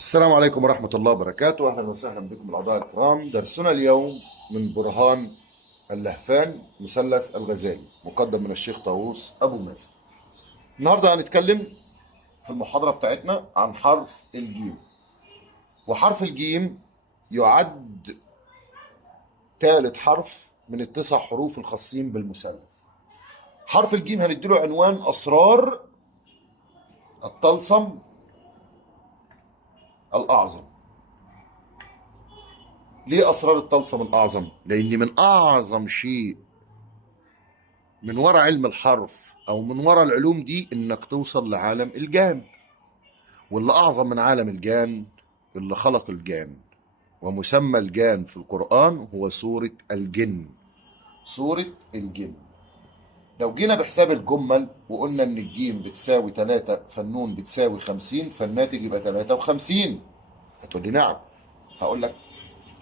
السلام عليكم ورحمة الله وبركاته. أهلا وسهلا بكم الأعضاء الكرام. درسنا اليوم من برهان اللهفان مثلث الغزالي مقدم من الشيخ طاووس أبو مازن. النهاردة هنتكلم في المحاضرة بتاعتنا عن حرف الجيم. وحرف الجيم يعد ثالث حرف من التسع حروف الخاصين بالمثلث. حرف الجيم هنديله عنوان أسرار الطلسم الأعظم. ليه أسرار الطلسم الأعظم؟ لأن من أعظم شيء من وراء علم الحرف أو من وراء العلوم دي إنك توصل لعالم الجان، واللي أعظم من عالم الجان اللي خلق الجان. ومسمى الجان في القرآن هو سورة الجن. سورة الجن. لو جينا بحساب الجمل وقلنا إن الجيم بتساوي 3 فالنون بتساوي 50 فالناتج يبقى 53. هتقول لي نعم. هقول لك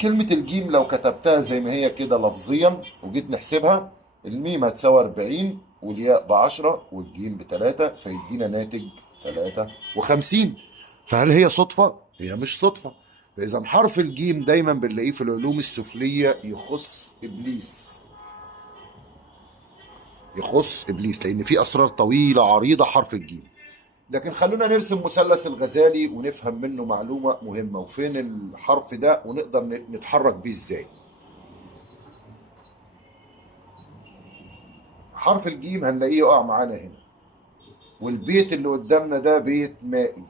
كلمة الجيم لو كتبتها زي ما هي كده لفظيا وجيت نحسبها، الميم هتساوي 40 والياء ب10 والجيم ب3 فيدينا ناتج 53. فهل هي صدفة؟ هي مش صدفة. فإذا حرف الجيم دايما بنلاقيه في العلوم السفلية يخص إبليس. يخص إبليس لأن في أسرار طويلة عريضة حرف الجيم. لكن خلونا نرسم مثلث الغزالي ونفهم منه معلومة مهمة، وفين الحرف ده ونقدر نتحرك بيه ازاي. حرف الجيم هنلاقيه يقع معانا هنا، والبيت اللي قدامنا ده بيت مائي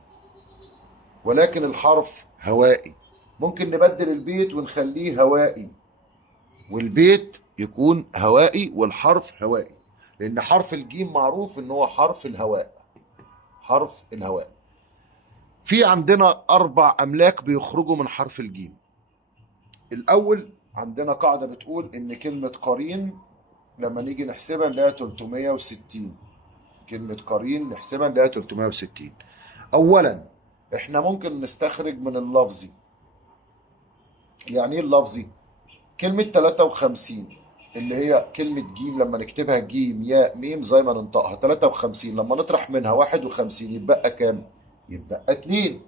ولكن الحرف هوائي. ممكن نبدل البيت ونخليه هوائي والبيت يكون هوائي والحرف هوائي، لأن حرف الجيم معروف إن هو حرف الهواء. حرف الهواء. في عندنا 4 أملاك بيخرجوا من حرف الجيم. الأول عندنا قاعدة بتقول إن كلمة قرين لما نيجي نحسبها نلاقيها 360. كلمة قرين نحسبها نلاقيها 360. أولا إحنا ممكن نستخرج من اللفظي. يعني إيه اللفظي؟ كلمة 53 اللي هي كلمة جيم لما نكتبها جيم ياء ميم زي ما ننطقها 53 لما نطرح منها 51 يتبقى كام؟ يتبقى 2.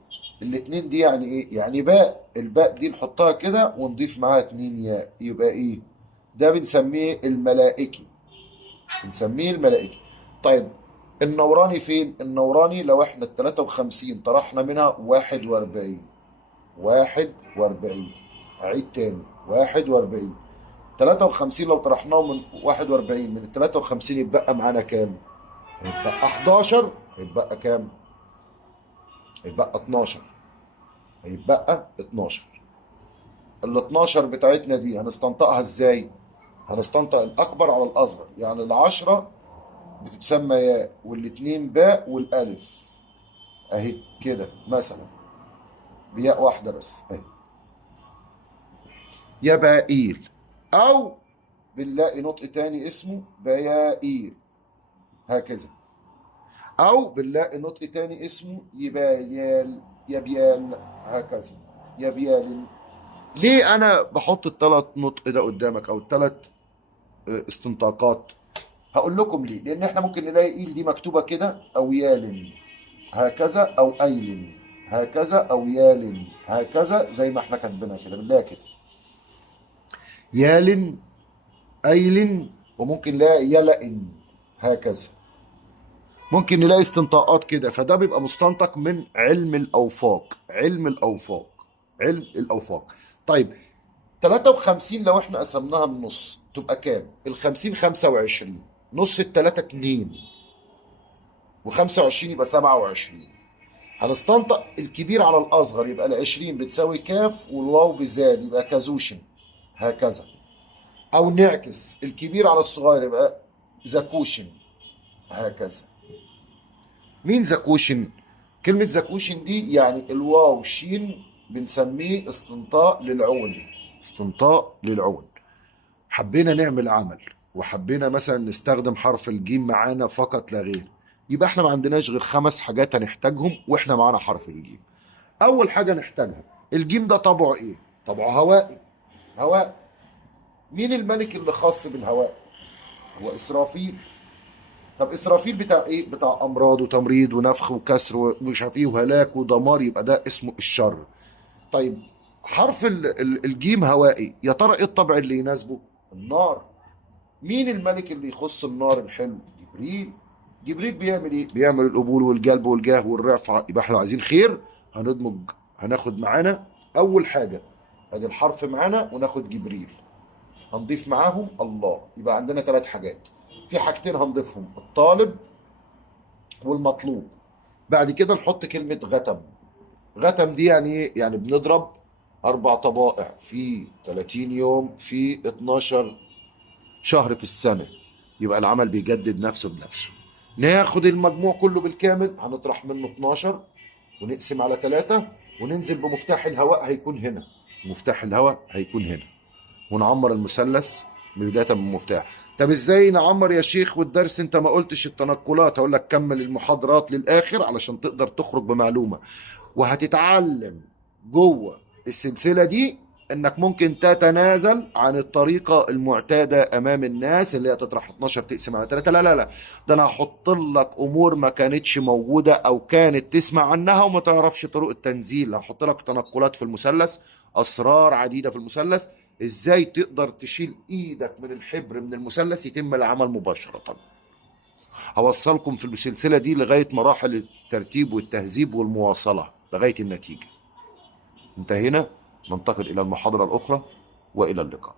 الاتنين دي يعني ايه؟ يعني باء. الباء دي نحطها كده ونضيف معاها 2 ياء يبقى ايه؟ ده بنسميه الملائكي. بنسميه الملائكي. طيب النوراني فين؟ النوراني لو احنا ال 53 طرحنا منها 41. 41. أعيد تاني 41. 53 لو طرحناه من 41 من ال 53 يتبقى معانا كام؟ هيتبقى 11. هيتبقى كام؟ هيتبقى 12. هيتبقى 12. ال 12 بتاعتنا دي هنستنطقها ازاي؟ هنستنطق الأكبر على الأصغر، يعني العشرة بتتسمى ياء والاتنين باء والألف أهي كده مثلا بياء واحدة بس أهي يبائيل، أو بنلاقي نطق تاني اسمه بيائيل هكذا، أو بنلاقي نطق تاني اسمه يبايال يبيال هكذا يبيال. ليه أنا بحط الثلاث نطق ده قدامك أو الثلاث استنطاقات؟ هقول لكم ليه. لأن احنا ممكن نلاقي إيل دي مكتوبة كده أو يال هكذا أو أيل هكذا أو يال هكذا زي ما احنا كاتبينها كده بنلاقي كده يال أيل، وممكن نلاقي يلأ هكذا. ممكن نلاقي استنطاقات كده، فده بيبقى مستنطق من علم الأوفاق. علم الأوفاق. علم الأوفاق. طيب 53 لو احنا قسمناها النص تبقى كام؟ ال 50 25. نص التلاتة 2 و25 يبقى 27. هنستنطق الكبير على الأصغر يبقى ال 20 بتساوي كاف والواو بزال يبقى كازوشن هكذا. أو نعكس الكبير على الصغير يبقى زكوشن هكذا. مين زكوشن؟ كلمة زكوشن دي يعني الواو شين بنسميه استنطاق للعون. استنطاق للعون. حبينا نعمل عمل وحبينا مثلا نستخدم حرف الجيم معانا فقط لا غير، يبقى احنا ما عندناش غير 5 حاجات هنحتاجهم واحنا معانا حرف الجيم. اول حاجة نحتاجها، الجيم ده طبعه ايه؟ طبعه هوائي. هواء. مين الملك اللي خاص بالهواء؟ هو اسرافيل. طب اسرافيل بتاع ايه؟ بتاع امراض وتمريض ونفخ وكسر ومش عارف ايه وهلاك ودمار، يبقى ده اسمه الشر. طيب حرف الجيم هوائي، يا ترى ايه الطبع اللي يناسبه؟ النار. مين الملك اللي يخص النار الحلو؟ جبريل. جبريل بيعمل ايه؟ بيعمل القبول والجلب والجاه والرفع. يبقى احنا عايزين خير، هندمج، هناخد معانا اول حاجه ادي الحرف معانا، وناخد جبريل، هنضيف معاهم الله. يبقى عندنا ثلاث حاجات. في حاجتين هنضيفهم، الطالب والمطلوب. بعد كده نحط كلمة غتم. غتم دي يعني ايه؟ يعني بنضرب أربع طبائع في 30 يوم في 12 شهر في السنة، يبقى العمل بيجدد نفسه بنفسه. ناخد المجموع كله بالكامل، هنطرح منه 12 ونقسم على 3 وننزل بمفتاح الهواء، هيكون هنا. مفتاح الهواء هيكون هنا، ونعمر المثلث بداية من المفتاح. طب ازاي نعمر يا شيخ والدرس انت ما قلتش التنقلات؟ هقول لك كمل المحاضرات للآخر علشان تقدر تخرج بمعلومة. وهتتعلم جوه السلسلة دي انك ممكن تتنازل عن الطريقة المعتادة امام الناس اللي هي تطرح 12 تقسم على 3. لا لا لا، ده انا هحط لك امور ما كانتش موجودة او كانت تسمع عنها وما تعرفش طرق التنزيل. هحط لك تنقلات في المثلث، اسرار عديدة في المثلث، ازاي تقدر تشيل ايدك من الحبر من المثلث يتم العمل مباشرة. هوصلكم في السلسلة دي لغاية مراحل الترتيب والتهذيب والمواصلة لغاية النتيجة. انتهينا، ننتقل إلى المحاضرة الأخرى، وإلى اللقاء.